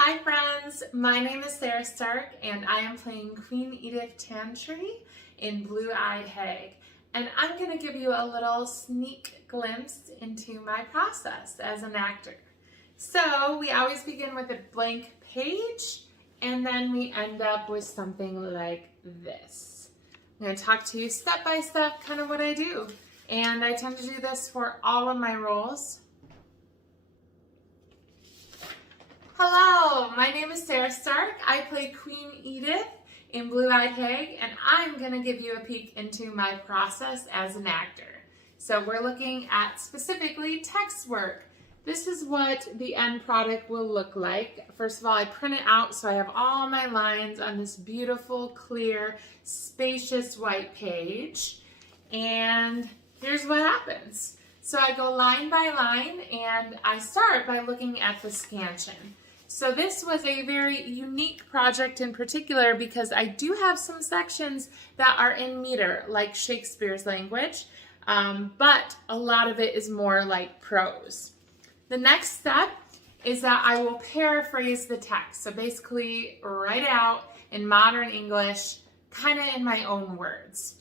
Hi friends, my name is Sarah Stark and I am playing Queen Edith Tantry in Blue-Eyed Hag. And I'm going to give you a little sneak glimpse into my process as an actor. So we always begin with a blank page and then we end up with something like this. I'm going to talk to you step by step kind of what I do. And I tend to do this for all of my roles. Hello, my name is Sarah Stark. I play Queen Edith in Blue-Eyed Hag, and I'm going to give you a peek into my process as an actor. So we're looking at specifically text work. This is what the end product will look like. First of all, I print it out so I have all my lines on this beautiful, clear, spacious white page. And here's what happens. So I go line by line, and I start by looking at the scansion. So this was a very unique project in particular because I do have some sections that are in meter, like Shakespeare's language, but a lot of it is more like prose. The next step is that I will paraphrase the text. So basically write it out in modern English, kind of in my own words.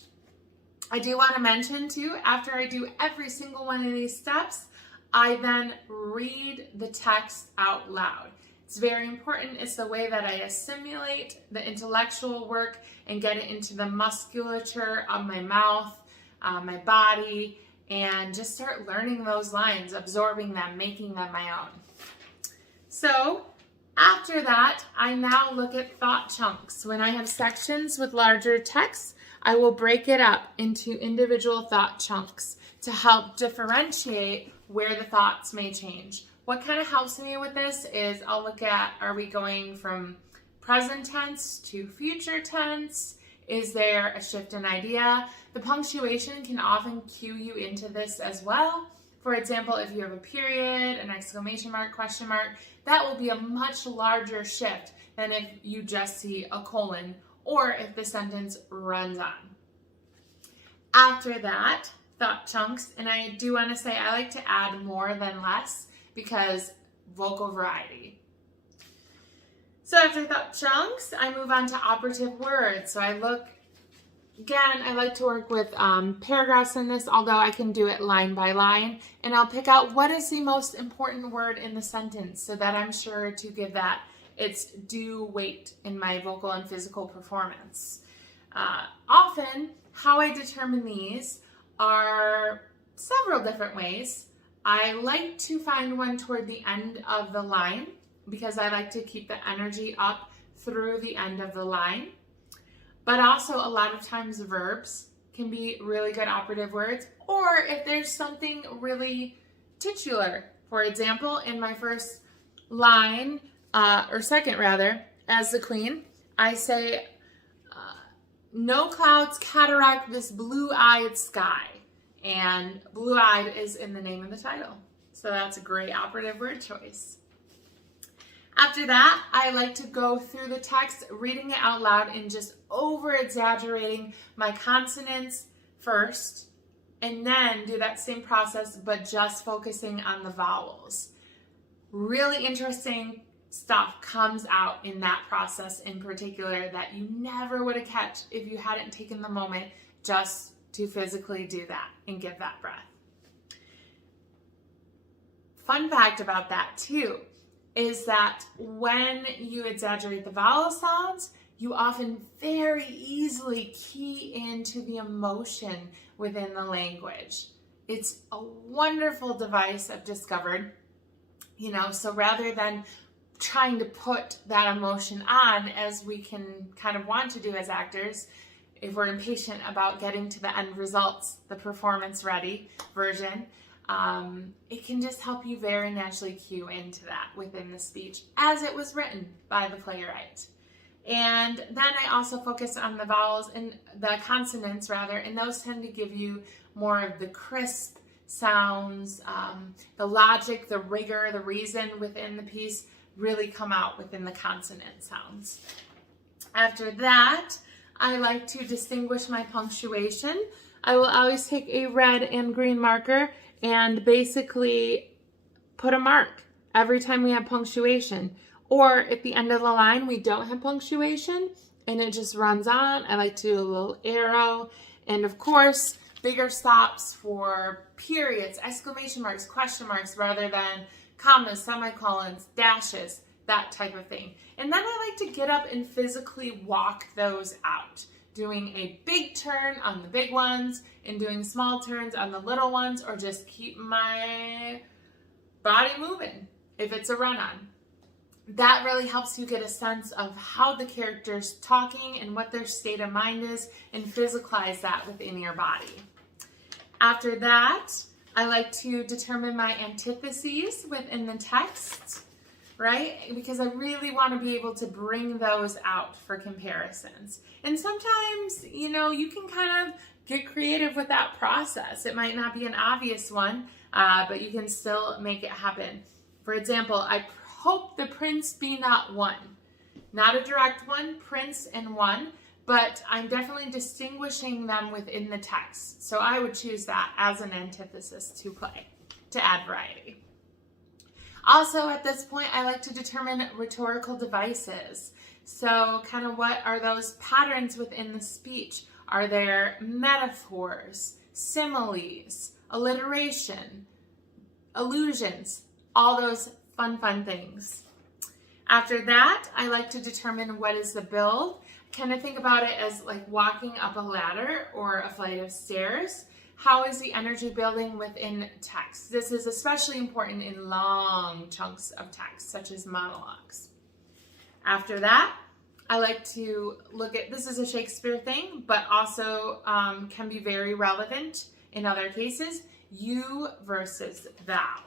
I do want to mention too, after I do every single one of these steps, I then read the text out loud. It's very important. It's the way that I assimilate the intellectual work and get it into the musculature of my mouth, my body, and just start learning those lines, absorbing them, making them my own. So after that, I now look at thought chunks. When I have sections with larger text, I will break it up into individual thought chunks to help differentiate where the thoughts may change. What kind of helps me with this is I'll look at, are we going from present tense to future tense? Is there a shift in idea? The punctuation can often cue you into this as well. For example, if you have a period, an exclamation mark, question mark, that will be a much larger shift than if you just see a colon or if the sentence runs on. After that, thought chunks, and I do want to say I like to add more than less because vocal variety. So after thought chunks, I move on to operative words. So I like to work with paragraphs in this, although I can do it line by line, and I'll pick out what is the most important word in the sentence so that I'm sure to give that its due weight in my vocal and physical performance. Often, how I determine these are several different ways. I like to find one toward the end of the line because I like to keep the energy up through the end of the line. But also a lot of times verbs can be really good operative words, or if there's something really titular. For example, in my first line, or second rather, as the queen, I say, no clouds cataract this blue-eyed sky. And blue-eyed is in the name of the title. So that's a great operative word choice. After that, I like to go through the text, reading it out loud and just over-exaggerating my consonants first, and then do that same process, but just focusing on the vowels. Really interesting stuff comes out in that process in particular that you never would have catch if you hadn't taken the moment just to physically do that and give that breath. Fun fact about that too is that when you exaggerate the vowel sounds, you often very easily key into the emotion within the language. It's a wonderful device I've discovered, so rather than trying to put that emotion on as we can kind of want to do as actors, if we're impatient about getting to the end results, the performance ready version, it can just help you very naturally cue into that within the speech as it was written by the playwright. And then I also focus on the vowels and the consonants rather, and those tend to give you more of the crisp sounds, the logic, the rigor, the reason within the piece really come out within the consonant sounds. After that, I like to distinguish my punctuation. I will always take a red and green marker and basically put a mark every time we have punctuation. Or at the end of the line, we don't have punctuation and it just runs on. I like to do a little arrow. And of course, bigger stops for periods, exclamation marks, question marks, rather than commas, semicolons, dashes, that type of thing. And then I like to get up and physically walk those out, doing a big turn on the big ones and doing small turns on the little ones, or just keep my body moving if it's a run-on. That really helps you get a sense of how the character's talking and what their state of mind is, and physicalize that within your body. After that, I like to determine my antitheses within the text, right? Because I really want to be able to bring those out for comparisons. And sometimes, you can kind of get creative with that process. It might not be an obvious one, but you can still make it happen. For example, I hope the prince be not one. Not a direct one, prince and one, but I'm definitely distinguishing them within the text. So I would choose that as an antithesis to play, to add variety. Also, at this point, I like to determine rhetorical devices. So kind of what are those patterns within the speech? Are there metaphors, similes, alliteration, allusions, all those fun things. After that, I like to determine what is the build. Kind of think about it as like walking up a ladder or a flight of stairs. How is the energy building within text? This is especially important in long chunks of text, such as monologues. After that, I like to look at, this is a Shakespeare thing, but also can be very relevant in other cases, you versus thou.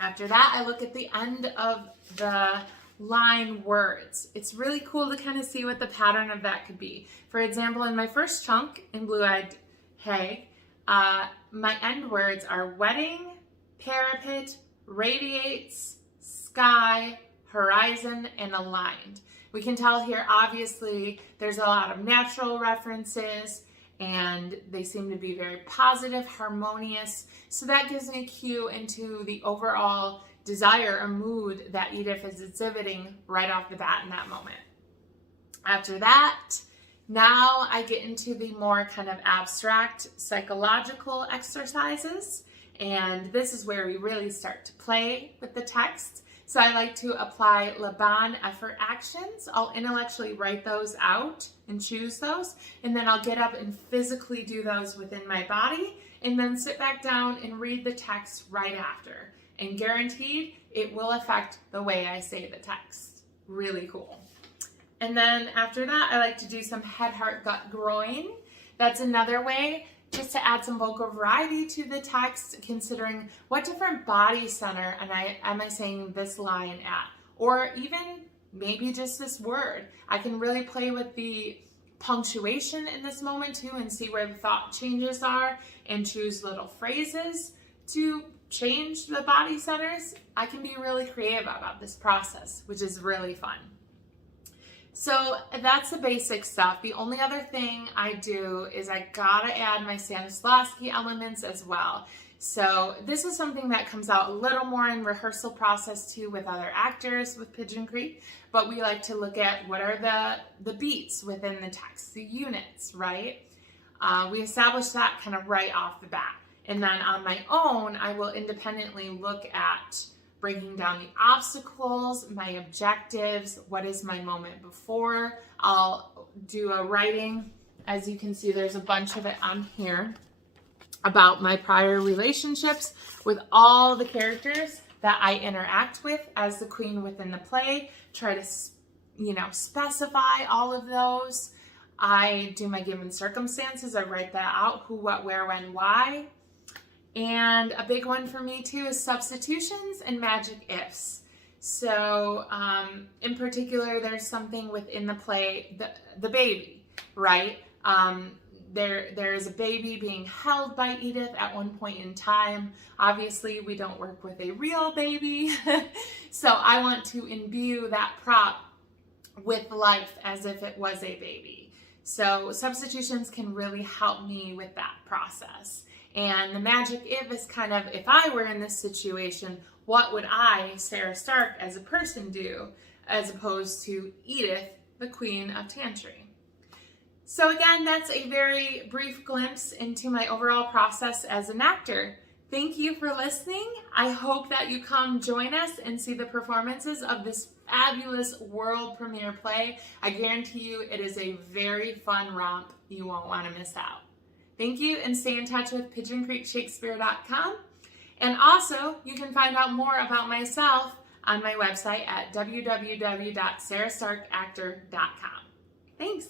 After that, I look at the end of the line words. It's really cool to kind of see what the pattern of that could be. For example, in my first chunk in Blue-Eyed Hag, my end words are wedding, parapet, radiates, sky, horizon, and aligned. We can tell here, obviously, there's a lot of natural references, and they seem to be very positive, harmonious. So that gives me a cue into the overall desire or mood that Edith is exhibiting right off the bat in that moment. After that, now I get into the more kind of abstract psychological exercises, and this is where we really start to play with the text. So I like to apply Laban effort actions. I'll intellectually write those out and choose those, and then I'll get up and physically do those within my body, and then sit back down and read the text right after. And guaranteed, it will affect the way I say the text. Really cool. And then after that, I like to do some head, heart, gut, groin. That's another way just to add some vocal variety to the text, considering what different body center am I saying this line at, or even maybe just this word. I can really play with the punctuation in this moment too, and see where the thought changes are, and choose little phrases to change the body centers. I can be really creative about this process, which is really fun. So that's the basic stuff. The only other thing I do is I gotta add my Stanislavski elements as well. So this is something that comes out a little more in rehearsal process too with other actors with Pigeon Creek, but we like to look at what are the beats within the text, the units, right? We establish that kind of right off the bat. And then on my own, I will independently look at breaking down the obstacles, my objectives, what is my moment before. I'll do a writing. As you can see, there's a bunch of it on here about my prior relationships with all the characters that I interact with as the queen within the play. Try to, specify all of those. I do my given circumstances. I write that out, who, what, where, when, why. And a big one for me too is substitutions and magic ifs. So in particular, there's something within the play, the baby, right? There is a baby being held by Edith at one point in time. Obviously, we don't work with a real baby. So I want to imbue that prop with life as if it was a baby. So substitutions can really help me with that process. And the magic if is kind of, if I were in this situation, what would I, Sarah Stark, as a person do, as opposed to Edith, the Queen of Tantry. So again, that's a very brief glimpse into my overall process as an actor. Thank you for listening. I hope that you come join us and see the performances of this fabulous world premiere play. I guarantee you it is a very fun romp you won't want to miss out. Thank you, and stay in touch with PigeonCreekShakespeare.com. And also, you can find out more about myself on my website at www.sarahstarkactor.com. Thanks.